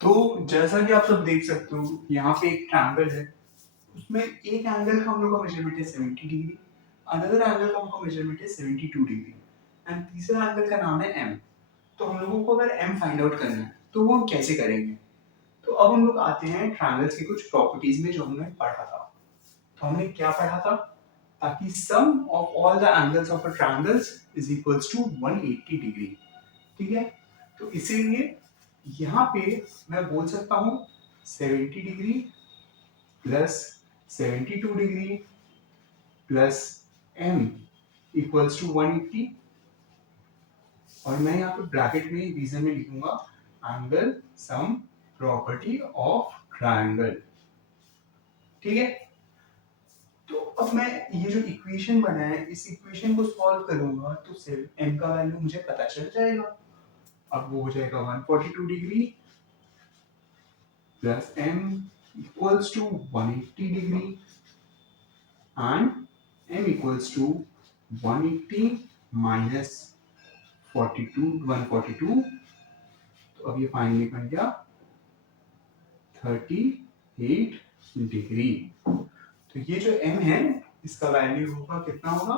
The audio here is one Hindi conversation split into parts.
तो जैसा कि आप सब देख सकते हो यहाँ पे एक ट्रायंगल है, उसमें एक एंगल का हम लोग का मेजरमेंट है 70 डिग्री, अनदर एंगल का हमको मेजरमेंट है 72 डिग्री एंड तीसरा एंगल का नाम है एम। तो हम लोगों को अगर एम फाइंड आउट करना है तो वो हम कैसे करेंगे? तो अब हम लोग आते हैं ट्रायंगल्स की कुछ प्रॉपर्टीज में जो हमने पढ़ा था। तो हमने क्या पढ़ा था? ताकि sum of all the angles of a triangles is equals to 180 degree. ठीक है, तो इसीलिए यहाँ पे मैं बोल सकता हूँ 70 degree plus 72 degree plus m equals to 180 और मैं यहाँ पे ब्रैकेट में रीजन में लिखूंगा angle sum property of triangle. ठीक है, तो अब मैं ये जो इक्वेशन बना है इस इक्वेशन को सॉल्व करूंगा तो सिर्फ m का वैल्यू मुझे पता चल जाएगा। अब वो हो जाएगा 142 degree plus m equals to 180 degree and m equals to 180 minus 42 142। तो अब ये फाइनली बन गया 38 डिग्री। तो ये जो m है इसका वैल्यू होगा कितना होगा?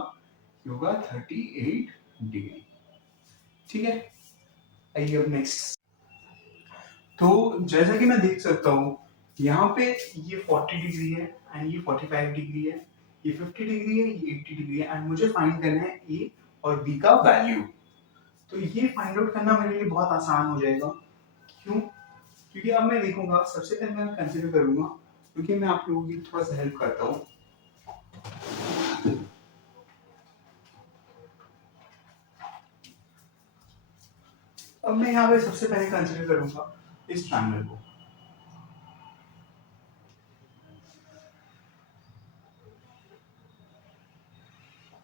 ये होगा 38 डिग्री। ठीक है, आइए अब नेक्स्ट। तो जैसा कि मैं देख सकता हूँ यहाँ पे ये 40 डिग्री है एंड ये 45 डिग्री है, ये 50 डिग्री है, ये 80 डिग्री है एंड मुझे फाइंड करना है a और b का वैल्यू। तो ये फाइंड आउट करना मेरे लिए बहुत आसान हो जाएगा। क्यों? क्योंकि अब मैं देखूंगा, सबसे पहले मैं कंसीडर करूंगा, क्योंकि मैं आप लोगों की थोड़ा सा हेल्प करता हूँ। अब मैं यहाँ पे सबसे पहले कंसीडर करूंगा इस ट्रायंगल को।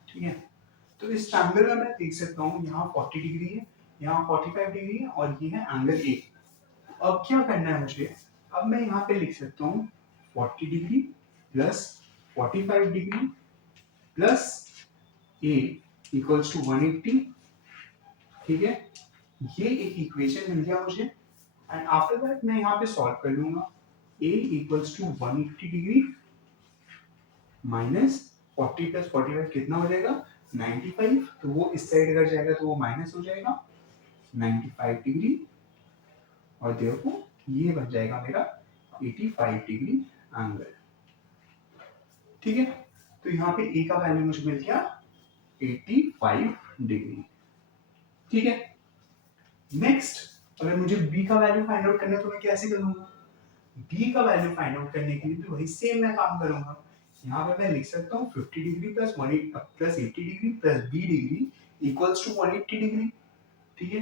ठीक है, तो इस ट्रायंगल में मैं देख सकता हूँ यहाँ 40 डिग्री है, यहाँ 45 डिग्री है और ये है एंगल ए। अब क्या करना है मुझे? अब मैं यहाँ पे लिख सकता हूँ 40 degree plus 45 degree plus A equals to 180। ठीक है, ये एक इक्वेशन मिल गया मुझे एंड आफ्टर दैट मैं यहाँ पे सॉल्व कर लूंगा। a equals to 180 degree minus 40 plus 45 कितना हो जाएगा? 95। तो वो इस साइड अगर जाएगा तो वो माइनस हो जाएगा 95 डिग्री और देखो ये बन जाएगा मेरा 85 डिग्री एंगल। ठीक है, तो यहाँ पे a का वैल्यू मुझे मिल गया 85 डिग्री। ठीक है, नेक्स्ट अगर मुझे b का वैल्यू फाइंड आउट करना है तो मैं कैसे करूंगा? b का वैल्यू फाइंड आउट करने के लिए भी वही सेम मैं काम करूंगा। यहाँ पे मैं लिख सकता हूँ 50 degree plus 80 degree plus b degree equals to 180 degree. ठीक है,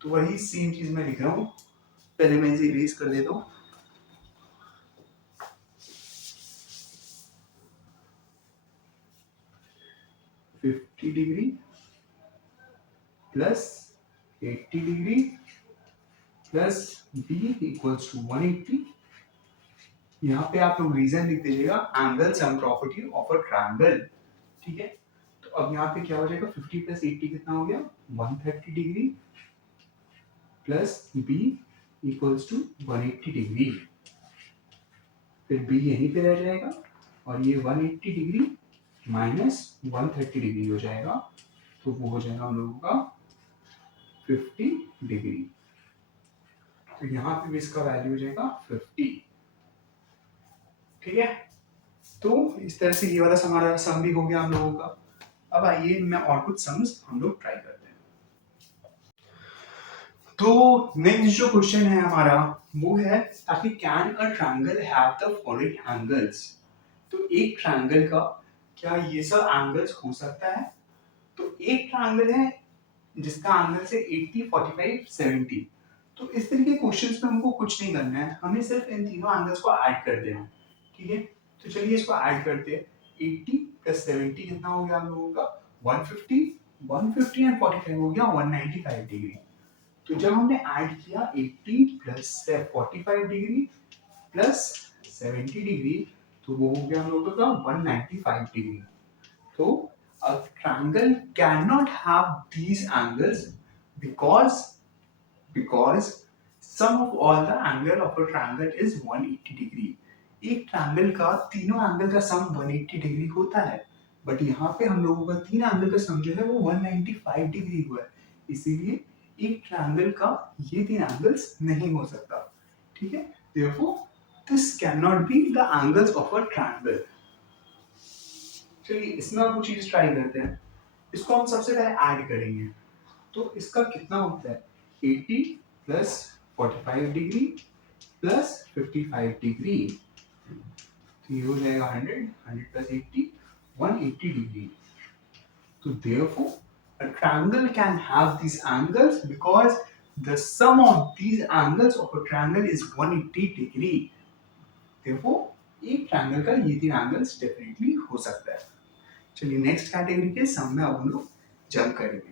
तो वही सेम चीज मैं लिख रहा हूँ। पहले मैं इसे इरेज कर देता हूँ। Fifty degree plus 80 degree plus b equals to 180। यहाँ पे आप लोग रीजन लिख दीजिएगा angle sum property of a triangle. ठीक है, तो अब यहाँ पे क्या हो जाएगा? 50 प्लस 80 कितना हो गया? 130 degree plus b equals to 180 degree. फिर b यहीं पे रह जाएगा और ये 180 डिग्री माइनस 130 डिग्री हो जाएगा, तो वो हो जाएगा हम लोगों का 50 डिग्री। तो यहाँ पे भी इसका वैल्यू हो जाएगा 50। ठीक है, तो इस तरह से ये वाला हमारा सम भी हो गया हम लोगों का। अब आइए मैं और कुछ सम्स हम लोग ट्राई करते हैं। तो नेक्स्ट जो क्वेश्चन है हमारा वो है ताकि can a triangle have the following angles. तो एक ट्रायंगल का क्या ये सब एंगल्स हो सकता है? तो एक ट्रायंगल है जिसका एंगल से 80 45 70। तो इस तरह के क्वेश्चंस में हमको कुछ नहीं करना है, हमें सिर्फ इन तीनों एंगल्स को ऐड कर देना है। ठीक है, तो चलिए इसको ऐड करते हैं। 80 प्लस 70 कितना हो गया हम लोगों का? 150। 150 एंड 45 हो गया 195 डिग्री। तो जब हमने ऐड किया 80 प्लस 45 डिग्री प्लस 70 डिग्री तो वो हो गया हम लोगों का 195 डिग्री। तो a triangle cannot have these angles because sum of all the angle of a triangle is 180 degree. एक ट्रायंगल का तीनों एंगल का सम 180 डिग्री होता है, बट यहाँ पे हम लोगों का तीन एंगल का सम जो है वो 195 डिग्री हुआ है, इसीलिए एक ट्रायंगल का ये तीन एंगल्स नहीं हो सकता। ठीक है, therefore this cannot be the angles of a triangle। चलिए इसमें आप कुछ चीज ट्राई करते हैं। इसको हम सबसे पहले ऐड करेंगे, तो इसका कितना होता है 80 प्लस 45 डिग्री प्लस 55 डिग्री, तो ये हो जाएगा 100, 100 plus 80 180 degree. So therefore a triangle can have these angles because the sum of these angles of a triangle is 180 degree। therefore एक ट्रायंगल का ये तीन एंगल्स डेफिनेटली हो सकता है। चलिए नेक्स्ट कैटेगरी के सम में अब हम लोग जंप करेंगे।